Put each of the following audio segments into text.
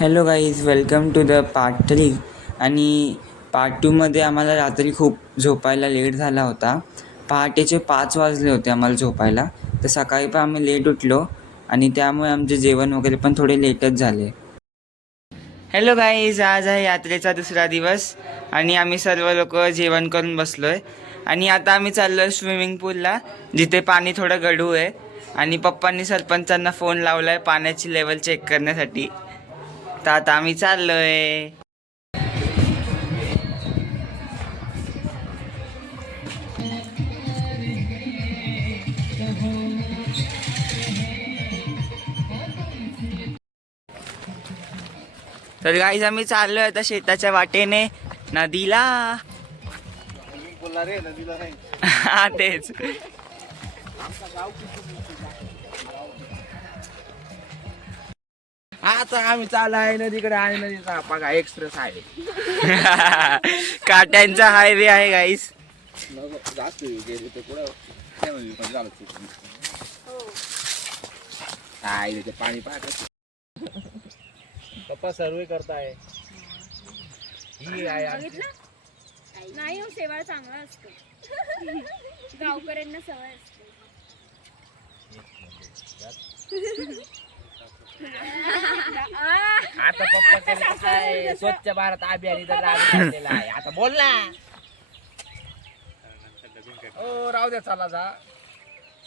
Hello guys, welcome to the part 3. आणि part 2मध्ये आम्हाला रात्री खूप झोपायला लेट झाला होता. पहाटेचे 5 वाजले होते आम्हाला झोपायला. तर सकाळी पण आम्ही लेट उठलो आणि त्यामुळे आमचे जेवण वगैरे पण थोडे लेटच झाले. हॅलो गाईज, आज आहे यात्रेचा दुसरा दिवस आणि आम्ही सर्व लोक जेवण करून बसलो आहे. आणि आता आम्ही चाललो आहे स्विमिंग पूलला, जिथे पाणी थोडं गढूळ आहे. आणि पप्पांनी सरपंचांना फोन लावला आहे पाण्याची लेवल चेक करण्यासाठी. तर आता आम्ही चाललोय. तर गाईज आम्ही चाललोय आता शेताच्या वाटेने नदीला. हा तेच. आता आम्ही चालू आहे नदीकडे आणि नदीचा बघा एक्सप्रेस आहे. काट्यांचा हायवे आहे गाईज. पाणी पप्पा सर्वे करताय. ही आहे नाही हो, शेवाळ चांगला असतो. गावकऱ्यांना सवय असते. आता पप्पा स्वच्छ भारत अभियान इथं लागलेला आहे. आता बोल ना. ओ राहू द्या, चला जा.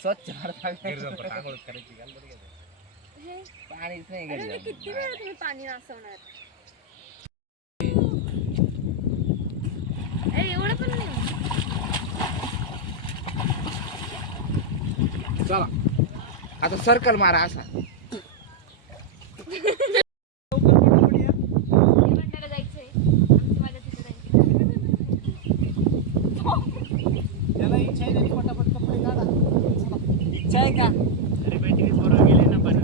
स्वच्छ भारत अभियान पाणीच नाही घरी. किती वेळ तुम्ही पाणी नासवणार? एवढं पण नाही. चला आता सर्कल मारा असा. इच्छा आहे का? गेले ना पण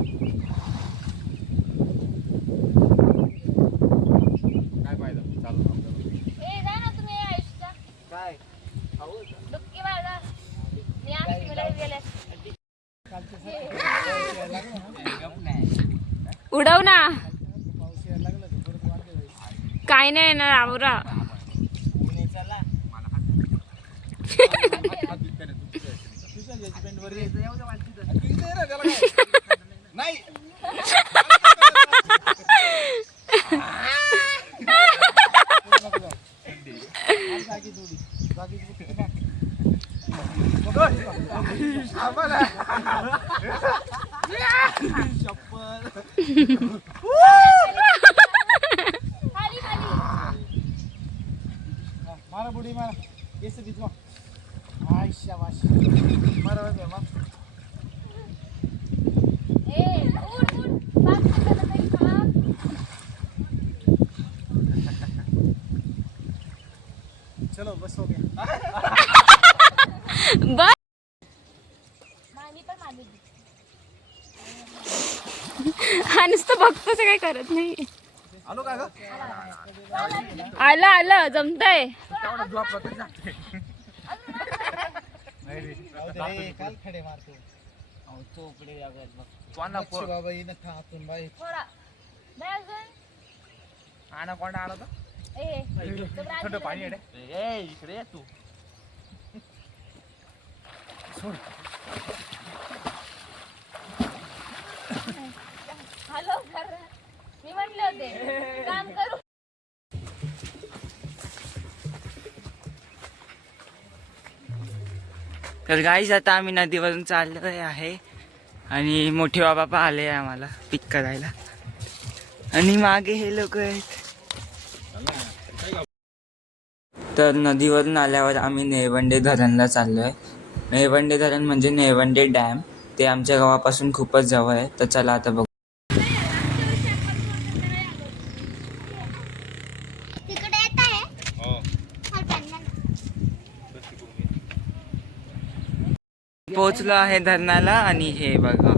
काय पाहिजे चालू जा ना तुम्ही आयुष्यात. काय डुबकी मार जा. मी आमची मुलं गेले. उडव ना. काय नाही ना आवरा. नाही मारा बुडी मारा केस भिजवा. आयशा वाशी मारा मारा. चलो बस हो गया. हा नुसतं बघतोच, काय करत नाही. आलो का ग? आलं आलं जमतंय. तेवढा ड्रॉप होता ना. नाही काल खडे मारतो. अहो चोपडे लागत बघ. कोणा बाबा इन खातून बाई. थोडा आना कोणा आला तर? थंड पाणी आहे. ए इकडे ये तू. सोड. हॅलो मी म्हटले होते काम करू. तर गाईज आता आम्ही नदीवरून चाललो आहे आणि मोठे बाबा पण आले आम्हाला पिक करायला. आणि मागे हे लोक आहेत. तर नदीवरून आल्यावर आम्ही नेवंडे धरणला चाललो आहे. नेवंडे धरण म्हणजे नेवंडे डॅम. ते आमच्या गावापासून खूपच जवळ आहे. तर चला आता बघू. पोहोचलो आहे धरणाला आणि हे बघा.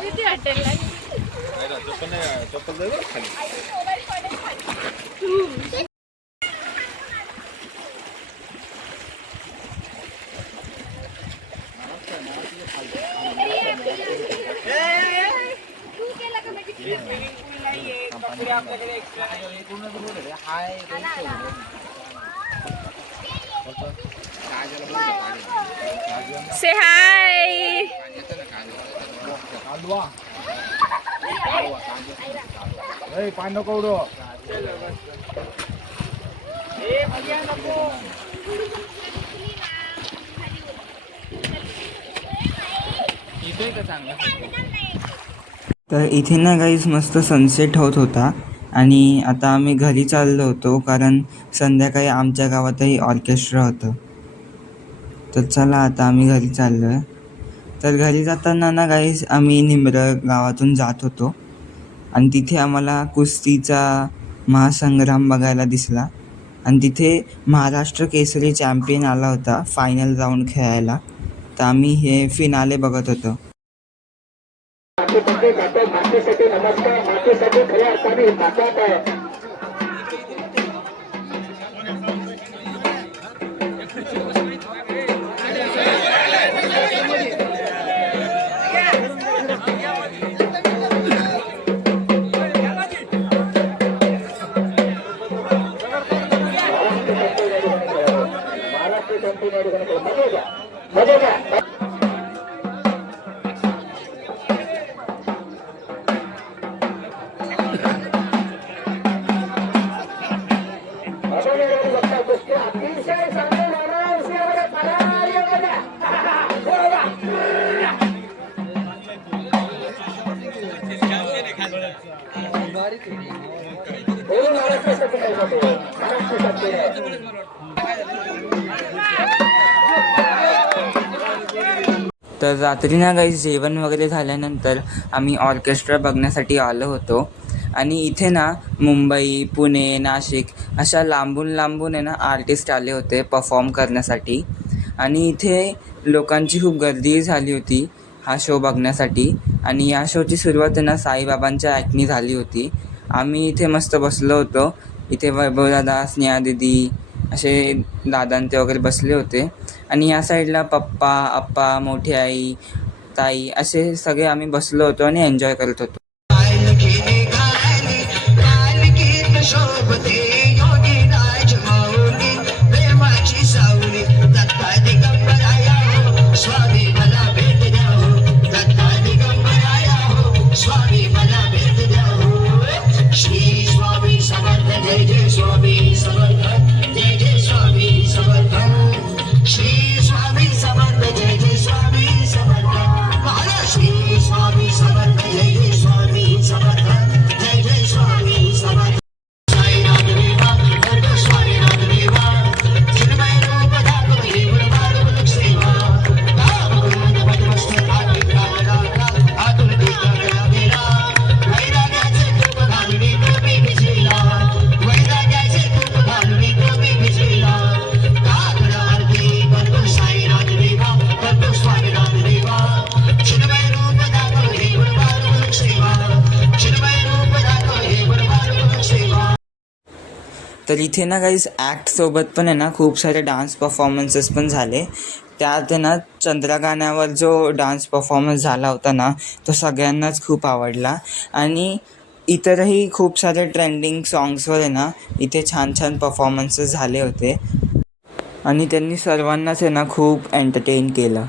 किती हॉटेलला से हाय पाणी नको उडो. तर इथे ना गाईज मस्त सनसेट होत होता आणि आता आम्ही घरी चाललो होतो कारण संध्याकाळी आमच्या गावातही ऑर्केस्ट्रा होतं. तर चला आता आम्ही घरी चाललो आहे. तर घरी जाताना ना गाईज आम्ही निंब्र गावातून जात होतो आणि तिथे आम्हाला कुस्तीचा महासंग्राम बघायला दिसला आणि तिथे महाराष्ट्र केसरी चॅम्पियन आला होता फायनल राऊंड खेळायला. तर आम्ही हे फिनाले बघत होतो. तर रात्री ना काही जेवण वगैरे झाल्यानंतर आम्ही ऑर्केस्ट्रा बघण्यासाठी आलो होतो आणि इथे ना मुंबई, पुणे, नाशिक अशा लांबून लांबून आहे ना आर्टिस्ट आले होते परफॉर्म करण्यासाठी आणि इथे लोकांची खूप गर्दी झाली होती हा शो बघण्यासाठी. आणि या शोची सुरुवात आहे ना साईबाबांच्या ॲक्टनी झाली होती. आम्ही इथे मस्त बसलो होतो. इथे वैभवदादा, स्नेहा दीदी असे दादांते वगैरे बसले होते आणि या साईडला पप्पा, आप्पा, मोठी आई, ताई असे सगळे आम्ही बसलो होतो आणि एन्जॉय करत होतो. तर इथे ना काहीच ॲक्टसोबत पण आहे ना खूप सारे डान्स परफॉर्मन्सेस पण झाले. त्यात आहे ना चंद्रा गाण्यावर जो डान्स परफॉर्मन्स झाला होता ना तो सगळ्यांनाच खूप आवडला आणि इतरही खूप सारे ट्रेंडिंग सॉंग्सवर आहे ना इथे छान छान परफॉर्मन्सेस झाले होते आणि त्यांनी सर्वांनाच आहे ना खूप एंटरटेन केलं.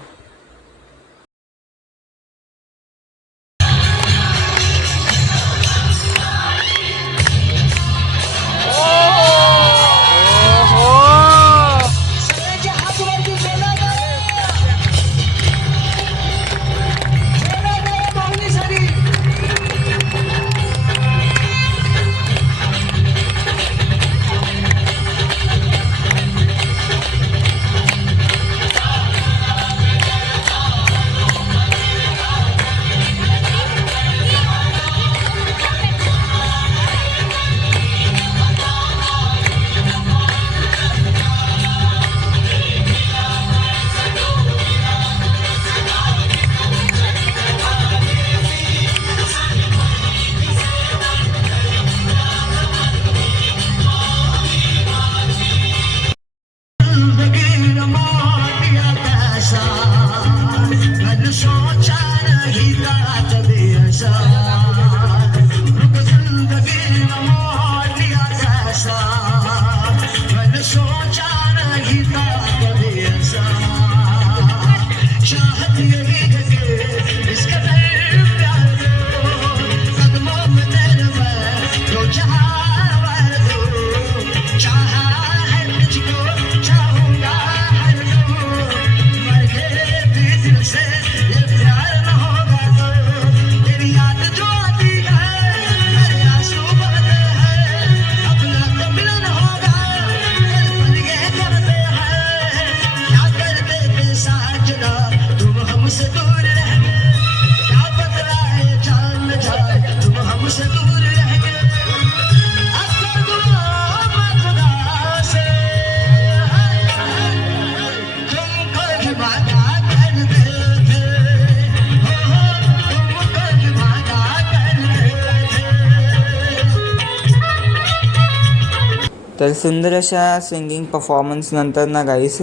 तर सुंदर अशा सिंगिंग परफॉर्मन्सनंतर ना गाईस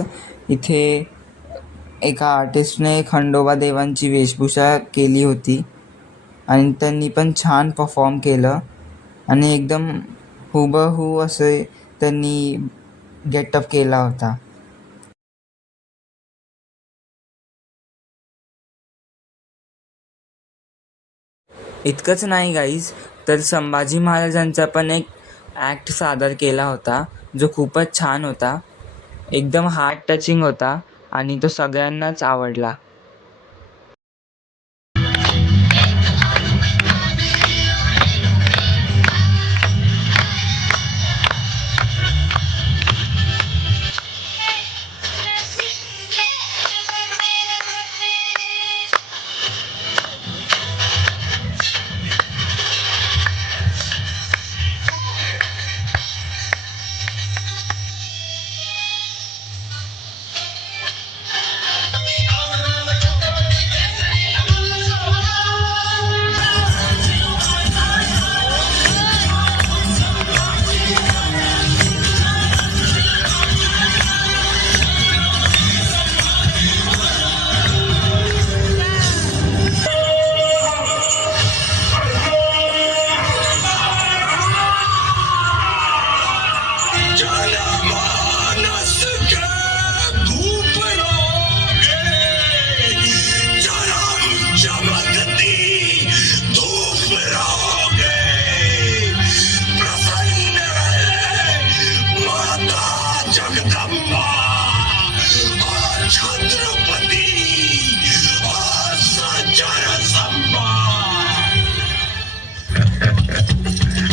इथे एका आर्टिस्टने खंडोबा देवांची वेशभूषा केली होती आणि त्यांनी पण छान परफॉर्म केलं आणि एकदम हुबहू असे त्यांनी गेटअप केला होता. इतकंच नाही गाईज, तर संभाजी महाराजांचा पण एक ॲक्ट सादर केला होता जो खूपच छान होता, एकदम हार्ट टचिंग होता आणि तो सगळ्यांनाच आवडला.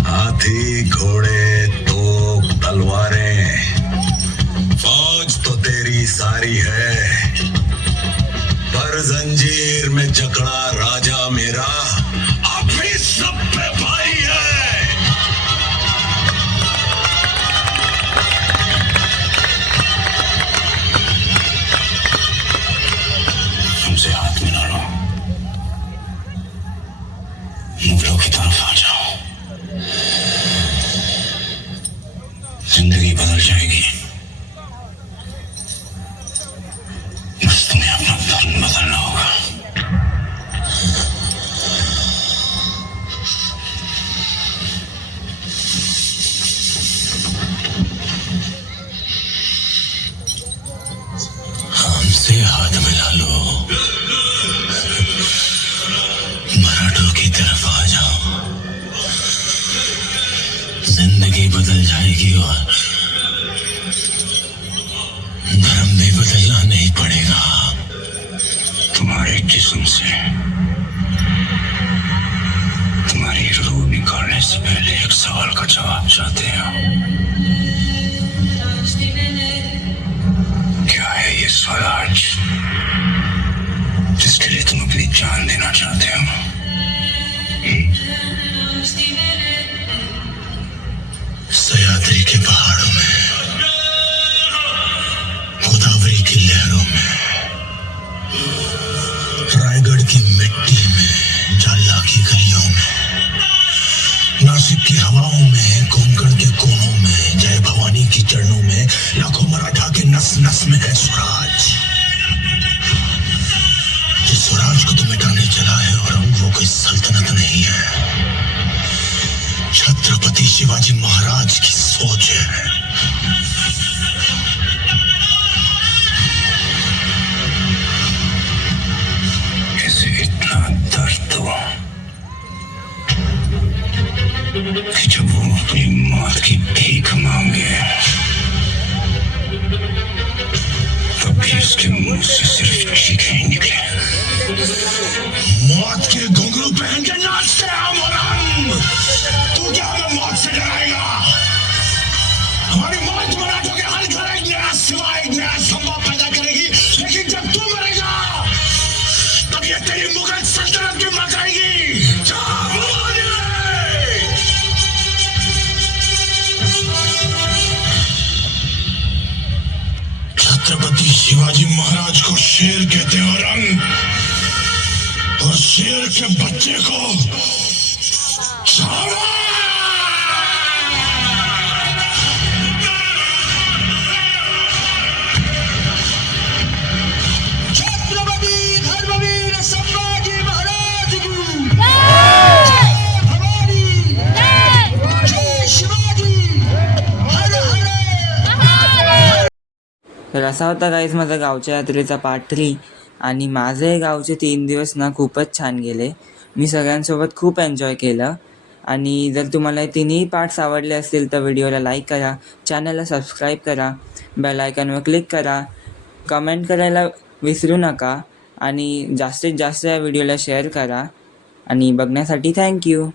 हाथी घोड़े तोप तलवारें, फौज तो तेरी सारी है, पर जंजीर में जकड़ा राजा मेरा अब भी सब पे भाई है. हमसे हाथ मिला लो, मुगलों की तरफ आ जाओ. जिंदगी बदल जाएगी, बस तुम्हें अपना धर्म बदलना होगा. हमसे हाथ मिला लो, मराठों की तरफ आ जाओ. जिंदगी बदल जाएगी और धर्म भी बदलना नहीं पड़ेगा. तुम्हारे जिस्म से तुम्हारी रूह निकालने से पहले एक सवाल का जवाब चाहते हो. क्या है ये स्वराज जिसके लिए तुम अपनी जान देना चाहते हो? सह्याद्री के पहाड़ों में, गोदावरी की लहरों में, रायगढ़ की मिट्टी में, जालना की गलियों में, नासिक की हवाओं में, कोंकण के कोनों में, जय भवानी की चरणों में, लाखों मराठा के नस नस में है स्वराज. जिस स्वराज को तो मिटाने चला है और वो कोई सल्तनत नहीं है, छत्रपति शिवाजी महाराज की सोच है. इसे इतना दर्द दो कि जब वो अपनी मौत की भीख मांगे तब भी उसके मुंह से सिर्फ चीखें ही निकले. मौत के घुंघरू पहन के नाचते हम और हम. तू क्या हमें मौत से डराएगा? हमारी मौत मराठों के हर घर एक नया सिवा, एक नया संभव पैदा करेगी. लेकिन जब तू मरेगा तब ये तेरी मुगल सल्तनत भी मर जाएगी. छत्रपति शिवाजी महाराज को शेर कहते हैं रंग, और शेर के बच्चे को छावा. तर असा होता गाईज माझा गावच्या यात्रेचा पार्ट 3 आणि माझे हे गावचे 3 दिवस ना खूपच छान गेले. मी सगळ्यांसोबत खूप एन्जॉय केलं. आणि जर तुम्हाला हे तिन्ही पार्ट्स आवडले असतील तर व्हिडिओला लाईक करा, चॅनलला सबस्क्राईब करा, बेल आयकॉनवर क्लिक करा, कमेंट करायला विसरू नका आणि जास्तीत जास्त या व्हिडिओला शेअर करा आणि बघण्यासाठी थँक्यू.